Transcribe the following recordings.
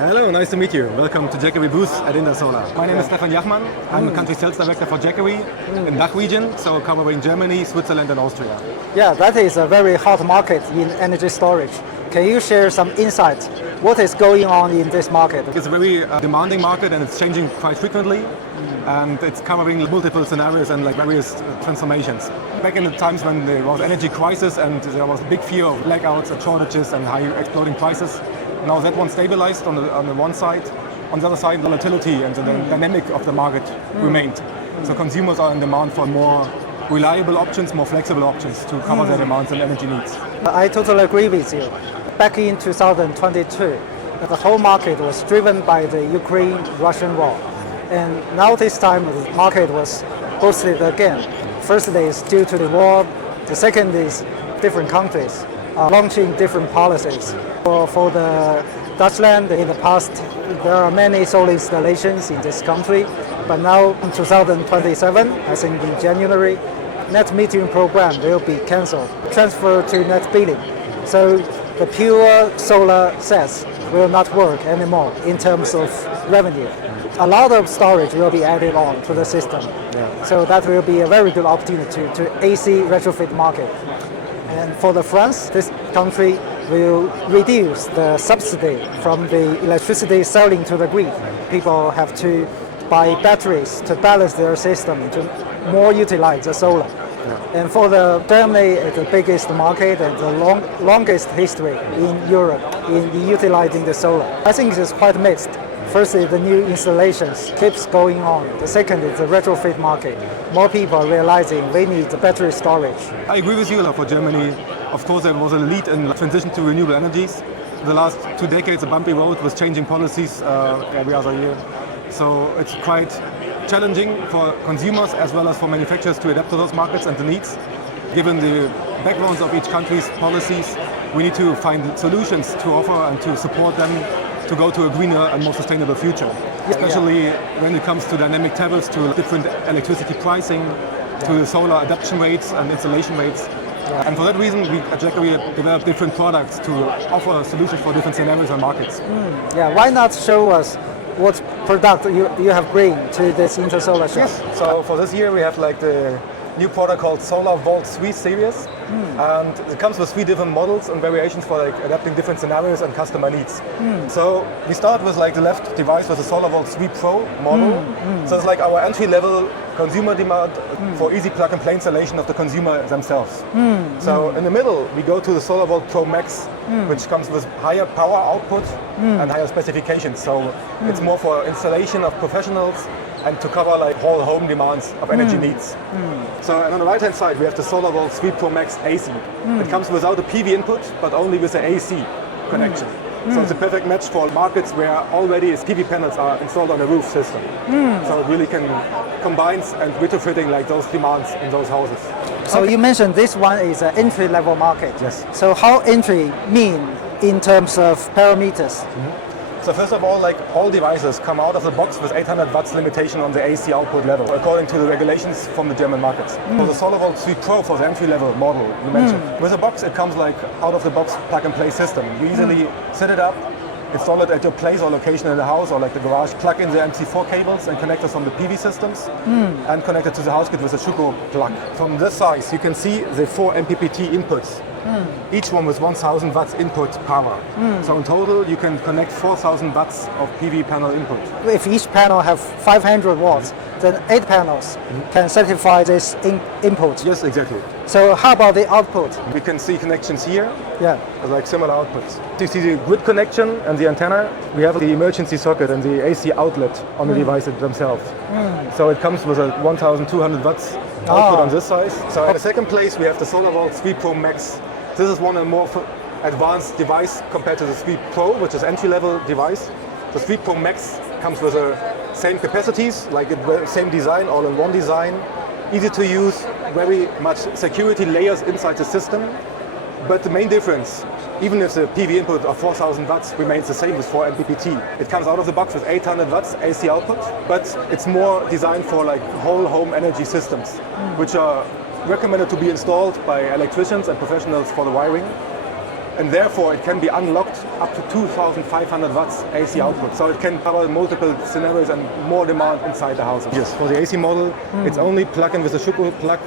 Hello, nice to meet you. Welcome to Jackery booth at Inter Solar. My name is Stefan Jachmann. I'm the country sales director for Jackery in DACH region, so covering Germany, Switzerland and Austria. Yeah, that is a very hot market in energy storage. Can you share some insights? What is going on in this market? It's a very demanding market and it's changing quite frequently. And it's covering multiple scenarios and various transformations. Back in the times when there was energy crisis and there was a big fear of blackouts and shortages and high exploding prices, now that one stabilized on the one side. On the other side, volatility and the dynamic of the market remained. So consumers are in demand for more reliable options, more flexible options to cover their demands and energy needs. I totally agree with you. Back in 2022, the whole market was driven by the Ukraine-Russian war. And now this time the market was boosted again. Firstly is due to the war. The second is different countries launching different policies. For the Dutchland, in the past, there are many solar installations in this country, but now in 2027, I think in January, net metering program will be cancelled, transferred to net billing. So the pure solar sets will not work anymore in terms of revenue. A lot of storage will be added on to the system. So that will be a very good opportunity to AC retrofit market. And for the France, this country will reduce the subsidy from the electricity selling to the grid. People have to buy batteries to balance their system to more utilize the solar. And for the Germany, it's the biggest market and the longest history in Europe in utilizing the solar. I think it's quite mixed. Firstly, the new installations keeps going on. The second is the retrofit market. More people are realizing they need the battery storage. I agree with you. For Germany, of course, there was a lead in transition to renewable energies. The last 2 decades, a bumpy road was changing policies every other year. So it's quite challenging for consumers as well as for manufacturers to adapt to those markets and the needs. Given the backgrounds of each country's policies, we need to find solutions to offer and to support them to go to a greener and more sustainable future. Especially when it comes to dynamic tariffs, to different electricity pricing, to the solar adoption rates and installation rates. And for that reason, we at Jackery develop different products to offer solutions for different scenarios and markets. Yeah, why not show us what product you have bring to this Inter Solar show? Yes. So for this year we have the new product called SolarVault 3 series, and it comes with 3 different models and variations for adapting different scenarios and customer needs. So we start with the left device with the SolarVault 3 Pro model. So it's our entry-level consumer demand for easy plug-and-play installation of the consumer themselves. So in the middle we go to the SolarVault Pro Max, which comes with higher power output and higher specifications. So it's more for installation of professionals and to cover whole home demands of energy needs. So and on the right hand side we have the SolarVault 3 Pro Max AC. It comes without a PV input but only with the AC connection. So it's a perfect match for markets where already PV panels are installed on a roof system. So it really can combine and retrofitting those demands in those houses. So you mentioned this one is an entry-level market. Yes. So how entry mean in terms of parameters? So first of all devices come out of the box with 800 watts limitation on the AC output level, according to the regulations from the German markets. For the SolarVault 3 Pro, for the entry-level model you mentioned, with a box it comes out-of-the-box plug-and-play system. You easily set it up, install it at your place or location in the house or the garage, plug in the MC4 cables and connectors from the PV systems and connect it to the house kit with a Schuko plug. From this size you can see the 4 MPPT inputs. Each one with 1000 watts input power. So in total you can connect 4000 watts of PV panel input. If each panel have 500 watts, then 8 panels can satisfy this input. Yes, exactly. So how about the output? We can see connections here, Yeah. similar outputs. You see the grid connection and the antenna. We have the emergency socket and the AC outlet on the devices themselves. So it comes with a 1200 watts output on this size. So in the second place we have the SolarVault 3 Pro Max. This is one more advanced device compared to the 3 Pro, which is entry-level device. The 3 Pro Max comes with the same capacities, same design, all-in-one design, easy to use, very much security layers inside the system. But the main difference, even if the PV input of 4000 watts remains the same with 4 MPPT, it comes out of the box with 800 watts AC output, but it's more designed for whole home energy systems, which are recommended to be installed by electricians and professionals for the wiring. And therefore it can be unlocked up to 2,500 watts AC output. So it can cover multiple scenarios and more demand inside the house. Yes, for the AC model, it's only plug-in with a super plug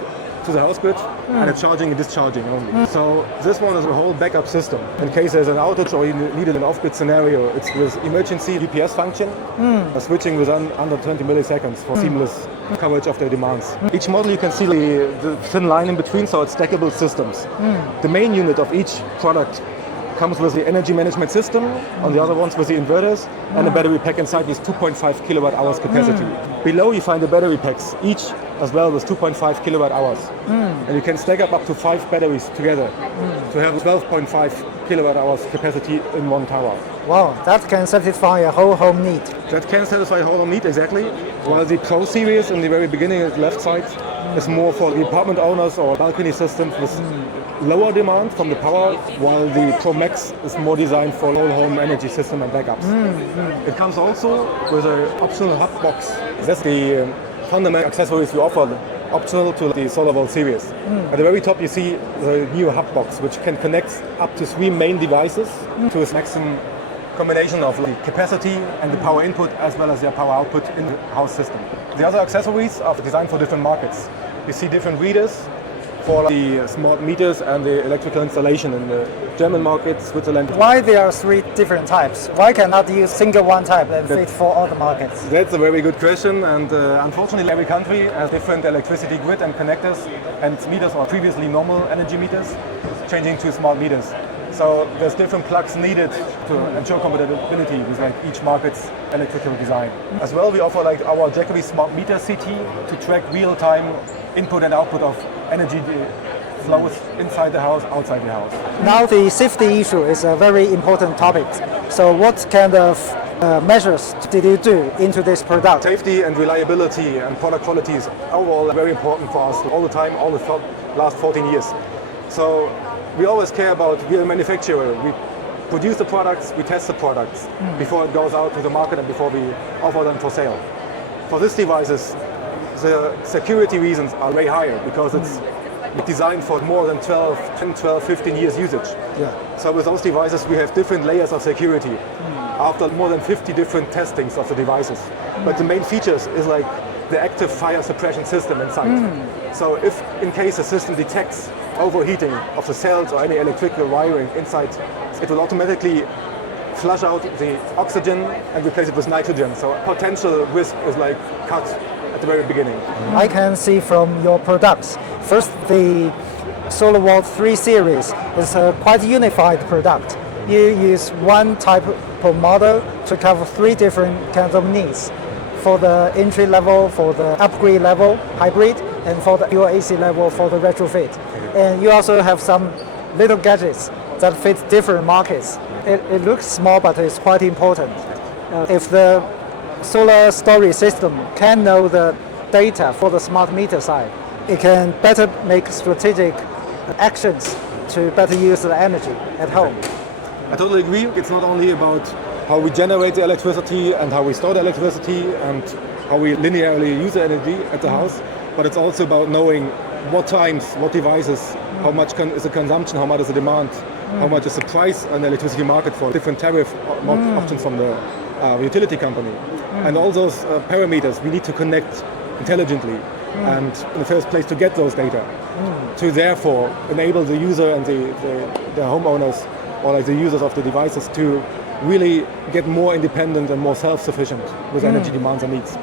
to the house grid, and it's charging and discharging only. So this one is a whole backup system. In case there's an outage or you needed an off-grid scenario, it's with emergency UPS function, switching within under 20 milliseconds for seamless coverage of their demands. Each model you can see the thin line in between, so it's stackable systems. The main unit of each product comes with the energy management system, on the other ones with the inverters, and a battery pack inside with 2.5 kilowatt hours capacity. Below you find the battery packs, each as well with 2.5 kilowatt hours. And you can stack up to 5 batteries together to have 12.5 kilowatt hours capacity in one tower. Wow, that can satisfy a whole home need. That can satisfy a whole home need, exactly. While the Pro series in the very beginning at the left side is more for the apartment owners or balcony systems with lower demand from the power, while the Pro Max is more designed for whole home energy system and backups. It comes also with an optional hub box. That's the fundamental accessories we offer, optional to the SolarVault series. At the very top you see the new hub box, which can connect up to 3 main devices to a maximum combination of the capacity and the power input as well as their power output in the house system. The other accessories are designed for different markets. You see different readers for the smart meters and the electrical installation in the German market, Switzerland. Why there are 3 different types? Why cannot use single one type and fit for all the markets? That's a very good question, and unfortunately every country has different electricity grid and connectors, and meters are previously normal energy meters, changing to smart meters. So there's different plugs needed to ensure compatibility with each market's electrical design. As well, we offer our Jackery Smart Meter CT to track real-time input and output of energy flows inside the house, outside the house. Now the safety issue is a very important topic. So what kind of measures did you do into this product? Safety and reliability and product quality is overall very important for us all the time, all the last 14 years. So we always care about, we're a manufacturer. We produce the products, we test the products before it goes out to the market and before we offer them for sale. For these devices, the security reasons are way higher because it's designed for more than 10, 12, 15 years usage. So with those devices we have different layers of security after more than 50 different testings of the devices. But the main features is the active fire suppression system inside. So if in case the system detects overheating of the cells or any electrical wiring inside, it will automatically flush out the oxygen and replace it with nitrogen. So potential risk is cut at the very beginning. I can see from your products. First, the SolarVault 3 series is a quite unified product. You use one type per model to cover 3 different kinds of needs. For the entry level, for the upgrade level, hybrid, and for the pure AC level for the retrofit. And you also have some little gadgets that fit different markets. It looks small, but it's quite important. If the solar storage system can know the data for the smart meter side, it can better make strategic actions to better use the energy at home. I totally agree. It's not only about how we generate the electricity and how we store the electricity and how we linearly use the energy at the house, but it's also about knowing what times, what devices, how much is the consumption, how much is the demand, how much is the price on the electricity market for different tariff options from the utility company. And all those parameters we need to connect intelligently and in the first place to get those data to therefore enable the user and the homeowners or the users of the devices to really get more independent and more self-sufficient with energy demands and needs.